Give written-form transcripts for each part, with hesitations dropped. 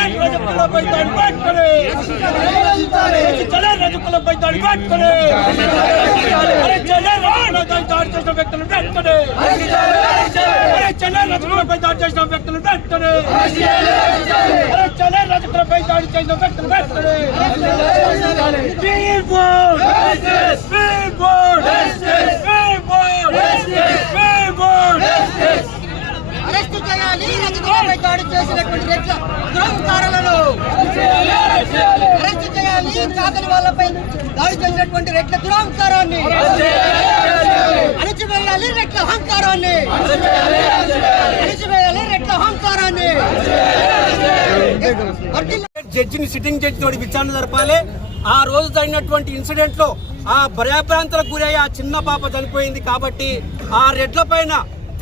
రజకులపై దాడి వెంటనే రజకులపై దాడి వెంటనే దాడి చేసిన వ్యక్తులు వెంటనే రజకులపై దాడి చేసిన వ్యక్తులు వెంటనే రజకులపై దాడి చేసిన వ్యక్తులు వెంటనే అరెస్టు చేయాలి. రజకులపై దాడి చేసినటువంటి రెడ్ల దురహంకారాలను అరెస్టు చేయాలి. చాకలి వాళ్ళపై దాడి చేసినటువంటి రెడ్ల దురహంకారాన్ని అణిచివేయాలి. రెడ్ల అహంకారాన్ని అణిచివేయాలి. రెడ్ల అహంకారాన్ని జడ్జిని సిట్టింగ్ జడ్జి తోటి విచారణ జరపాలి. ఆ రోజు జరిగినటువంటి ఇన్సిడెంట్ లో ఆ భయభ్రాంతులకు గురయ్యి ఆ చిన్న పాప చనిపోయింది కాబట్టి ఆ రెడ్ల పైన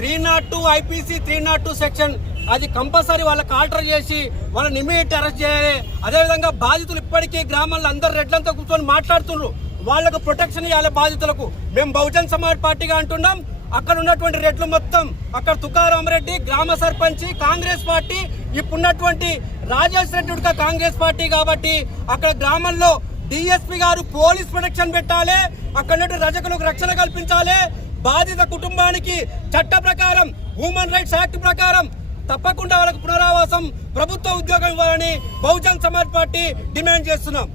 302 IPC 302 సెక్షన్ అది కంపల్సరీ వాళ్ళకి ఆల్టర్ చేసి వాళ్ళని ఇమీడియట్ అరెస్ట్ చేయాలి. అదేవిధంగా బాధితులు ఇప్పటికీ గ్రామాల్లో అందరు రెడ్లంతా కూర్చొని మాట్లాడుతున్నారు. వాళ్లకు ప్రొటెక్షన్ ఇవ్వాలి బాధితులకు. మేము బహుజన్ సమాజ్ పార్టీగా అంటున్నాం. అక్కడ ఉన్నటువంటి రెడ్లు మొత్తం అక్కడ తుకారాం రెడ్డి గ్రామ సర్పంచ్ కాంగ్రెస్ పార్టీ, ఇప్పుడున్నటువంటి రాజేష్ రెడ్డి కాంగ్రెస్ పార్టీ కాబట్టి అక్కడ గ్రామంలో DSP గారు పోలీస్ ప్రొటెక్షన్ పెట్టాలి. అక్కడ రజకులకు రక్షణ కల్పించాలి. బాధిత కుటుంబానికి చట్ట ప్రకారం హ్యూమన్ రైట్స్ యాక్ట్ ప్రకారం తప్పకుండా వాళ్ళకు పునరావాసం ప్రభుత్వ ఉద్యోగం ఇవ్వాలని బహుజన్ సమాజ్ పార్టీ డిమాండ్ చేస్తున్నాం.